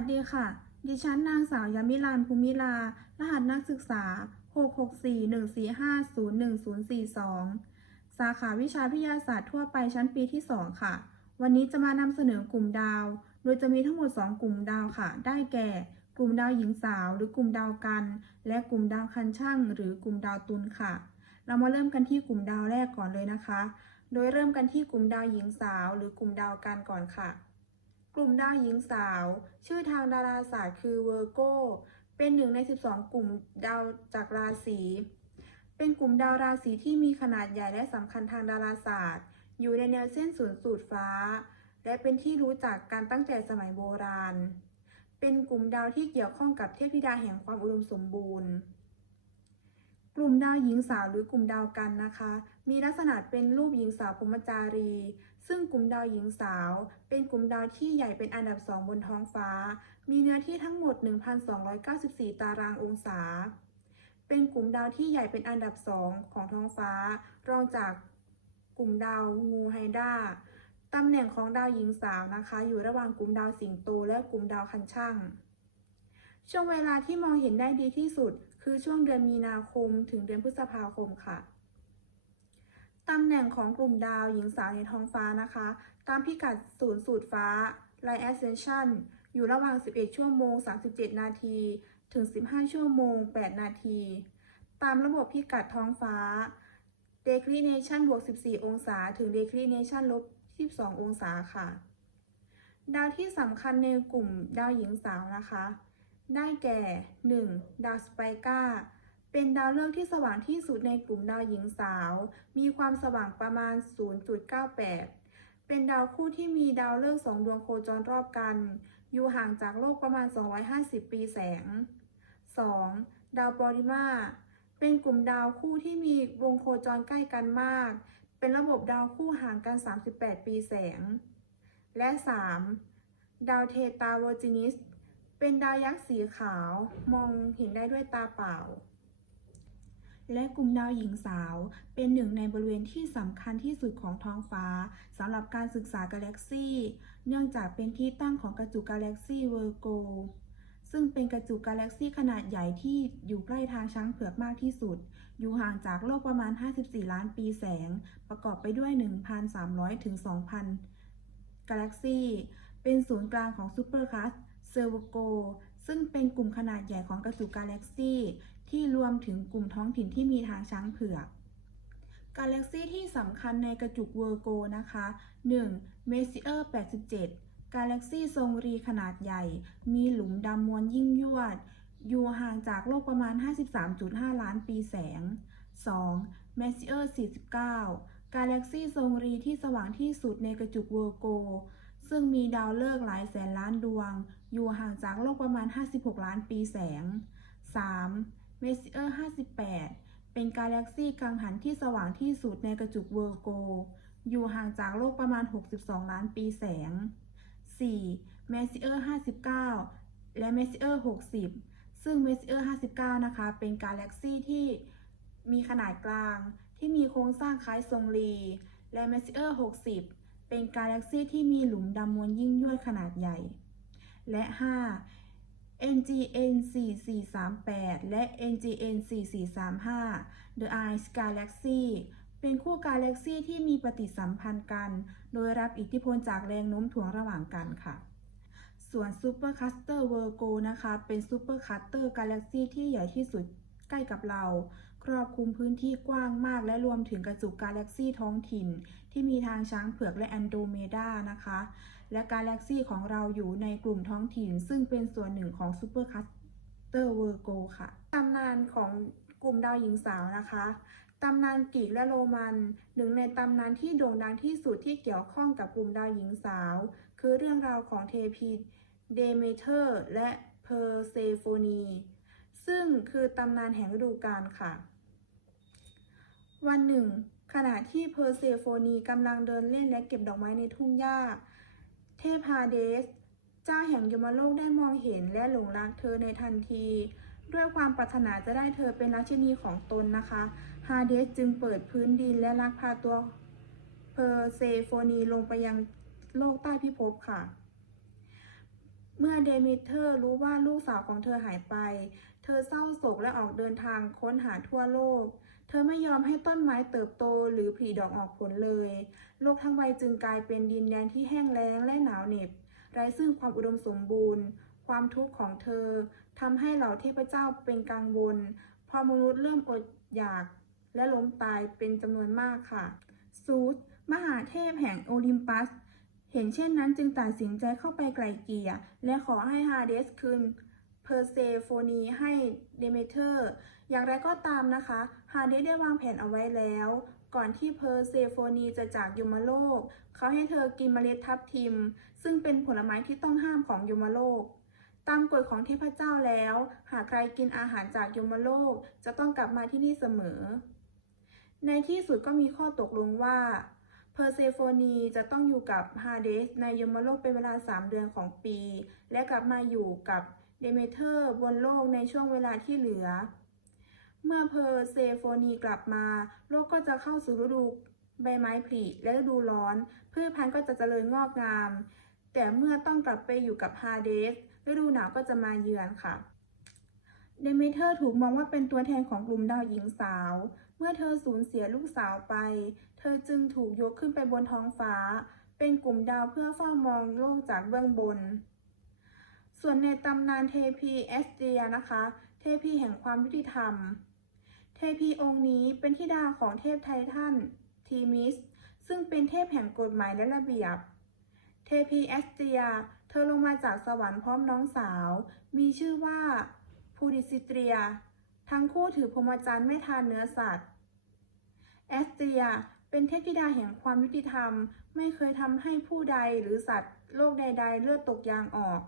สดีค่ะ ดิฉันนางสาวยามิลานภูมิลา รหัสนักศึกษา 66414504042 สาขาวิชาวิทยาศาสตร์ทั่วไปชั้นปีที่ 2 ค่ะ วันนี้จะมานำเสนอกลุ่มดาว โดยจะมีทั้งหมด 2 กลุ่มดาวค่ะ ได้แก่ กลุ่มดาวหญิงสาว หรือกลุ่มดาวกัน และกลุ่มดาวคันช่าง หรือกลุ่มดาวตุลค่ะ เรามาเริ่มกันที่กลุ่มดาวแรกก่อนเลยนะคะ โดยเริ่มกันที่กลุ่มดาวหญิงสาว หรือกลุ่มดาวกันก่อนค่ะ กลุ่มดาวหญิงสาว ชื่อทางดาราศาสตร์คือเวอร์โกเป็นหนึ่งใน 12 กลุ่มดาวจากราศีเป็นกลุ่มดาวราศีที่มีขนาดใหญ่และสำคัญทางดาราศาสตร์ อยู่ในแนวเส้นศูนย์สูตรฟ้า และเป็นที่รู้จักกันตั้งแต่สมัยโบราณ เป็นกลุ่มดาวที่เกี่ยวข้องกับเทพธิดาแห่งความอุดมสมบูรณ์ ลุ่มดาวหญิงสาวหรือกลุ่มดาวกันนะคะ มีลักษณะเป็นรูปหญิงสาวพรหมจารี ซึ่งกลุ่มดาวหญิงสาว เป็นกลุ่มดาวที่ใหญ่เป็นอันดับสองบนท้องฟ้า มีเนื้อที่ทั้งหมด 1,294 ตารางองศา เป็นกลุ่มดาวที่ใหญ่เป็นอันดับสองของท้องฟ้า รองจากกลุ่มดาวงูไฮดราตำแหน่งของดาวหญิงสาวนะคะ อยู่ระหว่างกลุ่มดาวสิงโตและกลุ่มดาวคันช่างช่วงเวลาที่มองเห็นได้ดีที่สุด คือช่วงเดือนมีนาคมถึงเดือนพฤษภาคมค่ะตำแหน่งของกลุ่มดาวหญิงสาวในท้องฟ้านะคะ ตามพิกัดศูนย์สูตรฟ้า Line Ascension อยู่ระหว่าง 11 ชั่วโมง 37 นาที ถึง 15 ชั่วโมง 8 นาที ตามระบบพิกัดท้องฟ้า Declination บวก 14 องศา ถึง Declination ลบ22องศาค่ะ ดาวที่สำคัญในกลุ่มดาวหญิงสาวนะคะ ได้แก่ 1. ดาวสไปกาเป็นดาวฤกษ์ที่สว่างที่สุดในกลุ่มดาวหญิงสาว มีความสว่างประมาณ 0.98 เป็นดาวคู่ที่มีดาวฤกษ์สองดวงโคจรรอบกัน อยู่ห่างจากโลกประมาณ 250 ปีแสง 2. ดาวปอริมา เป็นกลุ่มดาวคู่ที่มีวงโคจรใกล้กันมาก เป็นระบบดาวคู่ห่างกัน 38 ปีแสง และ 3. ดาวเทตาเวจินิส เป็นดาวยักษ์สีขาวมองเห็นได้ด้วยตาเปล่า และกลุ่มดาวหญิงสาวเป็นหนึ่งในบริเวณที่สำคัญที่สุดของท้องฟ้าสำหรับการศึกษากาแล็กซีเนื่องจากเป็นที่ตั้งของกระจุกกาแล็กซีเวอร์โกซึ่งเป็นกระจุกกาแล็กซีขนาดใหญ่ที่อยู่ใกล้ทางช้างเผือกมากที่สุด อยู่ห่างจากโลกประมาณ 54 ล้านปีแสง ประกอบไปด้วย 1,300 ถึง 2,000 กาแล็กซีเป็นศูนย์กลางของซูเปอร์คัส เซอร์โวโก ซึ่งเป็นกลุ่มขนาดใหญ่ของกระจุกกาแล็กซี่ ที่รวมถึงกลุ่มท้องถิ่นที่มีทางช้างเผือก กาแล็กซี่ที่สำคัญในกระจุกเวอร์โกนะคะ 1. เมซิเออร์ 87 กาแล็กซี่ทรงรีขนาดใหญ่ มีหลุมดำมวลยิ่งยวด อยู่ห่างจากโลกประมาณ 53.5 ล้านปีแสง 2. เมซิเออร์ 49 กาแล็กซี่ทรงรีที่สว่างที่สุดในกระจุกเวอร์โกซึ่งมีดาวฤกษ์หลายแสนล้านดวง อยู่ห่างจากโลกประมาณ 56 ล้านปีแสง 3. เมซิเออร์58 เป็นกาแล็กซีกังหันที่สว่างที่สุดในกระจุกเวอร์โก อยู่ห่างจากโลกประมาณ 62 ล้านปีแสง 4. เมซิเออร์59 และเมซิเออร์60 ซึ่งเมซิเออร์59 นะคะ เป็นกาแล็กซีที่มีขนาดกลางที่มีโครงสร้างคล้ายทรงรี และเมซิเออร์60 เป็นกาแล็กซีที่มีหลุมดำมวลยิ่งยวดขนาดใหญ่ และ 5. NGN 4438และ NGN 4435 The Ice Galaxy เป็นคู่กาแล็กซีที่มีปฏิสัมพันธ์กัน โดยรับอิทธิพลจากแรงโน้มถ่วงระหว่างกันค่ะ ส่วนซูเปอร์คัสเตอร์เวอร์โกนะคะ เป็นซูเปอร์คัสเตอร์กาแล็กซีที่ใหญ่ที่สุดใกล้กับเรา ครอบคลุมพื้นที่กว้างมากและรวมถึงกระจุกกาแล็กซีท้องถิ่น ที่มีทางช้างเผือกและแอนโดเมดานะคะ และกาแล็กซีของเราอยู่ในกลุ่มท้องถิ่น ซึ่งเป็นส่วนหนึ่งของซูเปอร์คัสเตอร์เวอร์โกค่ะตำนานของกลุ่มดาวหญิงสาวนะคะตำนานกรีกและโรมัน หนึ่งในตำนานที่โด่งดังที่สุดที่เกี่ยวข้องกับกลุ่มดาวหญิงสาว คือเรื่องราวของเทพีเดเมเทอร์ และเพอร์เซโฟนี ซึ่งคือตำนานแห่งฤดูกาลค่ะ วันหนึ่ง ขณะที่เพอร์เซโฟนีกำลังเดินเล่นและเก็บดอกไม้ในทุ่งหญ้า เทพฮาเดส เจ้าแห่งยมโลกได้มองเห็นและหลงรักเธอในทันที ด้วยความปรารถนาจะได้เธอเป็นราชินีของตนนะคะฮาเดสจึงเปิดพื้นดินและลักพาตัวเพอร์เซโฟนีลงไปยังโลกใต้พิภพค่ะ เมื่อเดมิเทอร์รู้ว่าลูกสาวของเธอหายไป เธอเศร้าโศกและออกเดินทางค้นหาทั่วโลก เธอไม่ยอมให้ต้นไม้เติบโตหรือผลิดอกออกผลเลย โลกทั้งใบจึงกลายเป็นดินแดนที่แห้งแล้งและหนาวเหน็บ ไร้ซึ่งความอุดมสมบูรณ์ ความทุกข์ของเธอทำให้เหล่าเทพเจ้าเป็นกังวล พอมนุษย์เริ่มอดอยาก และล้มตายเป็นจำนวนมากค่ะ ซูสมหาเทพแห่งโอลิมปัส เห็นเช่นนั้นจึงตัดสินใจเข้าไปไกลเกลี่ย และขอให้ฮาเดสคืนเพอร์เซโฟนีให้เดเมเทอร์ อย่างไรก็ตามนะคะ ฮาเดสได้วางแผนเอาไว้แล้ว ก่อนที่เพอร์เซโฟนีจะจากยมโลก เขาให้เธอกินเมล็ดทับทิม ซึ่งเป็นผลไม้ที่ต้องห้ามของยมโลก ตามกฎของเทพเจ้าแล้ว หากใครกินอาหารจากยมโลกจะต้องกลับมาที่นี่เสมอ ในที่สุดก็มีข้อตกลงว่าเพอร์เซโฟนีจะต้องอยู่กับฮาเดสในยมโลกเป็นเวลา 3 เดือนของปี และกลับมาอยู่กับเดเมเทอร์บนโลกในช่วงเวลาที่เหลือ เมื่อเพอร์เซโฟนีกลับมา โลกก็จะเข้าสู่ฤดูใบไม้ผลิและฤดูร้อน พืชพันธุ์ก็จะเจริญงอกงาม แต่เมื่อต้องกลับไปอยู่กับฮาเดสฤดูหนาวก็จะมาเยือนค่ะ เดเมเทอร์ถูกมองว่าเป็นตัวแทนของกลุ่มดาวหญิงสาว เมื่อเธอสูญเสียลูกสาวไป เธอจึงถูกยกขึ้นไปบนท้องฟ้า เป็นกลุ่มดาวเพื่อเฝ้ามองโลกจากเบื้องบน ส่วนในตำนานเทพีเอสเตียนะคะ เทพีแห่งความยุติธรรม เทพีองค์นี้เป็นธิดาของเทพไททันทีมิส ซึ่งเป็นเทพแห่งกฎหมายและระเบียบ เทพีเอสเตีย เธอลงมาจากสวรรค์พร้อมน้องสาว มีชื่อว่าพูดิซิเตรีย ทั้งคู่ถือพรหมจรรย์ไม่ทานเนื้อสัตว์ แอสเตียเป็นเทพธิดาแห่งความยุติธรรม ไม่เคยทำให้ผู้ใดหรือสัตว์โลกใด ๆ เลือดตกยางออก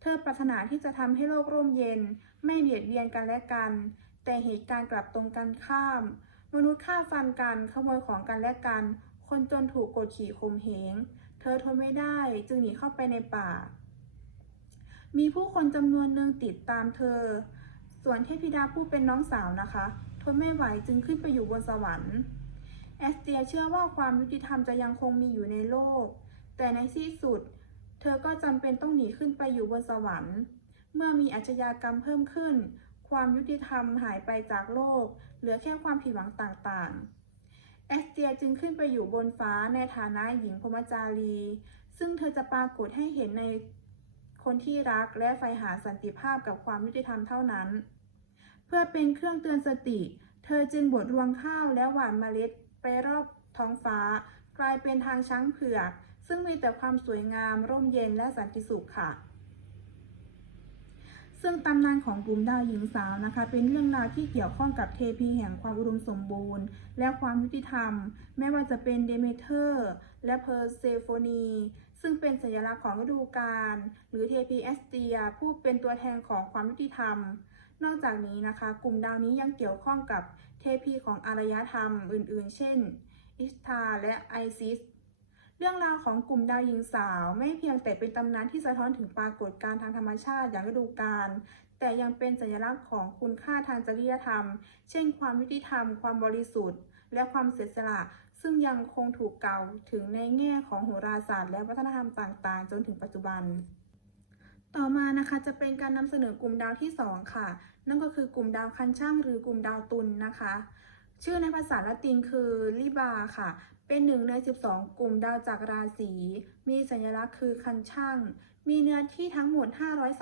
เธอปรารถนาที่จะทำให้โลกร่มเย็น ไม่เบียดเบียนกันและกัน แต่เหตุการณ์กลับตรงกันข้าม มนุษย์ฆ่าฟันกันขโมยของกันและกัน คนจนถูกกดขี่ข่มเหง เธอทนไม่ได้จึงหนีเข้าไปในป่า มีผู้คนจำนวนหนึ่งติดตามเธอ ส่วนเทพธิดาผู้เป็นน้องสาวนะคะทนไม่ไหวจึงขึ้นไปอยู่บนสวรรค์ แอสเตียเชื่อว่าความยุติธรรมจะยังคงมีอยู่ในโลก แต่ในที่สุด เธอก็จำเป็นต้องหนีขึ้นไปอยู่บนสวรรค์ เมื่อมีอาชญากรรมเพิ่มขึ้น ความยุติธรรมหายไปจากโลก เหลือแค่ความผิดหวังต่างๆ แอสเตียจึงขึ้นไปอยู่บนฟ้าในฐานะหญิงพรหมจารี ซึ่งเธอจะปรากฏให้เห็นในคนที่รักและใฝ่หาสันติภาพกับความยุติธรรมเท่านั้น เพื่อเป็นเครื่องเตือนสติ เธอจึงบดรวงข้าวและหว่านเมล็ดไปรอบท้องฟ้า กลายเป็นทางช้างเผือก ซึ่งมีแต่ความสวยงามร่มเย็นและสันติสุขค่ะ ซึ่งตำนานของกลุ่มดาวหญิงสาวนะคะ เป็นเรื่องราวที่เกี่ยวข้องกับเทพีแห่งความอุดมสมบูรณ์ และความยุติธรรม ไม่ว่าจะเป็นเดเมเทอร์ และเพอร์เซโฟนี ซึ่งเป็นสัญลักษณ์ของฤดูกาลหรือเทพีแอสเตีย ผู้เป็นตัวแทนของความยุติธรรม นอกจากนี้นะคะ กลุ่มดาวนี้ยังเกี่ยวข้องกับเทพีของอารยธรรมอื่น ๆ เช่น อิสทาและไอซิส เรื่องราวของกลุ่มดาวหญิงสาวไม่เพียงแต่เป็นตำนานที่สะท้อนถึงปรากฏการณ์ทางธรรมชาติอย่างฤดูกาล แต่ยังเป็นสัญลักษณ์ของคุณค่าทางจริยธรรม เช่น ความยุติธรรม ความบริสุทธิ์ และความเสียสละ ซึ่งยังคงถูกเก่าถึงในแง่ของโหราศาสตร์และวัฒนธรรมต่างๆ จนถึงปัจจุบัน ต่อมานะคะจะเป็นการนำเสนอกลุ่มดาวที่ 2 ค่ะ นั่นก็คือกลุ่มดาวคันช่างหรือกลุ่มดาวตุลนนะคะชื่อในภาษาละตินคือลิบาค่ะ เป็นหนึ่งใน 12 กลุ่มดาวจากราศี มีสัญลักษณ์คือคันช่าง มีเนื้อที่ทั้งหมด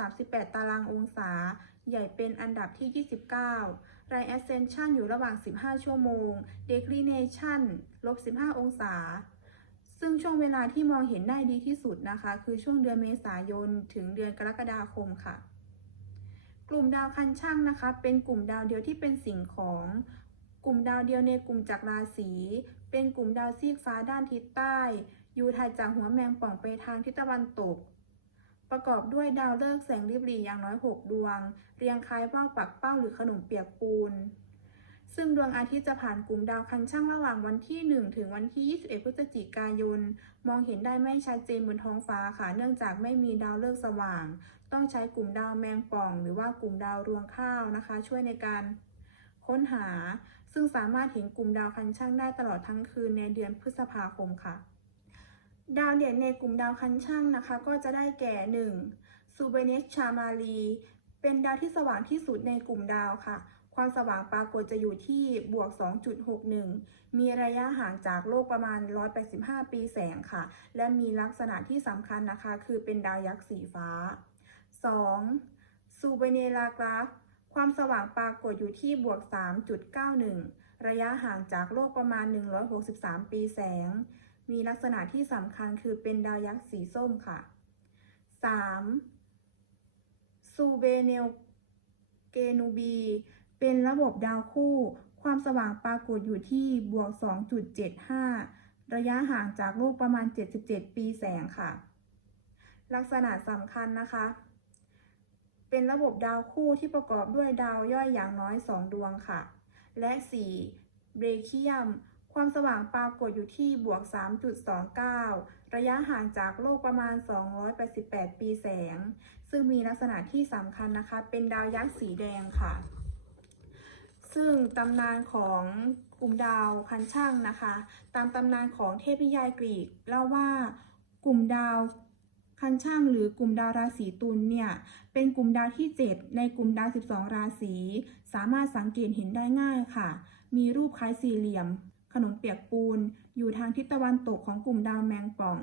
538 ตารางองศา ใหญ่เป็นอันดับที่ 29ไร ascension อยู่ระหว่าง 15 ชั่วโมง declination ลบ 15 องศา ซึ่งช่วงเวลาที่มองเห็นได้ดีที่สุดนะคะ คือช่วงเดือนเมษายน ถึงเดือนกรกฎาคมค่ะ กลุ่มดาวคันช่างนะคะ เป็นกลุ่มดาวเดียวที่เป็นสิ่งของ กลุ่มดาวเดียวในกลุ่มจักรราศีเป็นกลุ่มดาวซีกฟ้าด้านทิศใต้ อยู่ถัดจากหัวแมงป่องไปทางทิศตะวันตก ประกอบด้วยดาวฤกษ์แสงริบหรี่อย่างน้อย 6 ดวง เรียงคล้ายเป้าปักเป้าหรือขนมเปียกปูน ซึ่งดวงอาทิตย์จะผ่านกลุ่มดาวคันช่างระหว่างวันที่ 1 ถึงวันที่ 21 พฤศจิกายน มองเห็นได้ไม่ชัดเจนบนท้องฟ้าค่ะ เนื่องจากไม่มีดาวฤกษ์สว่าง ต้องใช้กลุ่มดาวแมงป่อง หรือว่ากลุ่มดาวรวงข้าวนะคะ ช่วยในการค้นหา ซึ่งสามารถเห็นกลุ่มดาวคันช่างได้ตลอดทั้งคืนในเดือนพฤษภาคมค่ะ ดาวเด่นในกลุ่มดาวคันช่างนะคะ ก็จะได้แก่ 1. ซูเบเนสชามาลีเป็นดาวที่สว่างที่สุดในกลุ่มดาวค่ะ ความสว่างปรากฏจะอยู่ที่บวก 2.61 มีระยะห่างจากโลกประมาณ 185 ปีแสงค่ะ และมีลักษณะที่สำคัญนะคะ คือเป็นดาวยักษ์สีฟ้า 2. ซูเบเนลากราฟ ความสว่างปรากฏอยู่ที่บวก 3.91 ระยะห่างจากโลกประมาณ 163 ปีแสง มีลักษณะที่สำคัญคือเป็นดาวยักษ์สีส้มค่ะ 3. ซูเบเนลเกนูบี เป็นระบบดาวคู่ ความสว่างปรากฏอยู่ที่บวก 2.75 ระยะห่างจากโลกประมาณ 77 ปีแสงค่ะ ลักษณะสำคัญนะคะ เป็นระบบดาวคู่ที่ประกอบด้วยดาวย่อยอย่างน้อย 2 ดวงค่ะ และ 4. เบรเคียม ความสว่างปรากฏอยู่ที่บวก 3.29 ระยะห่างจากโลกประมาณ 288 ปีแสง ซึ่งมีลักษณะที่สำคัญนะคะ เป็นดาวยักษ์สีแดงค่ะ ซึ่งตำนานของกลุ่มดาวคันช่างนะคะ ตามตำนานของเทพนิยายกรีกเล่าว่ากลุ่มดาว คันช่างหรือกลุ่มดาวราศีตุลเนี่ยเป็นกลุ่มดาวที่ 7 ในกลุ่มดาว 12 ราศีสามารถสังเกตเห็นได้ง่ายค่ะ มีรูปคล้ายสี่เหลี่ยม ขนมเปียกปูน อยู่ทางทิศตะวันตกของกลุ่มดาวแมงป่อง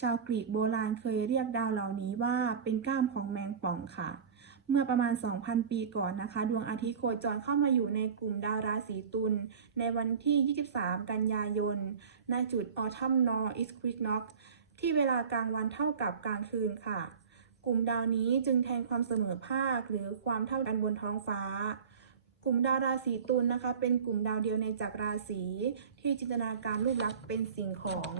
ชาวกรีกโบราณเคยเรียกดาวเหล่านี้ว่าเป็นก้ามของแมงป่องค่ะเมื่อประมาณ 2,000 ปีก่อนนะคะ ดวงอาทิตย์โคจรเข้ามาอยู่ในกลุ่มดาวราศีตุลในวันที่ 23 กันยายนณจุด Autumn North Equinox ที่เวลากลางวันเท่ากับกลางคืนค่ะ กลุ่มดาวนี้จึงแทนความเสมอภาคหรือความเท่ากันบนท้องฟ้า กลุ่มดาวราศีตุลนะคะ เป็นกลุ่มดาวเดียวในจักรราศีที่จินตนาการรูปลักษณ์เป็นสิ่งของ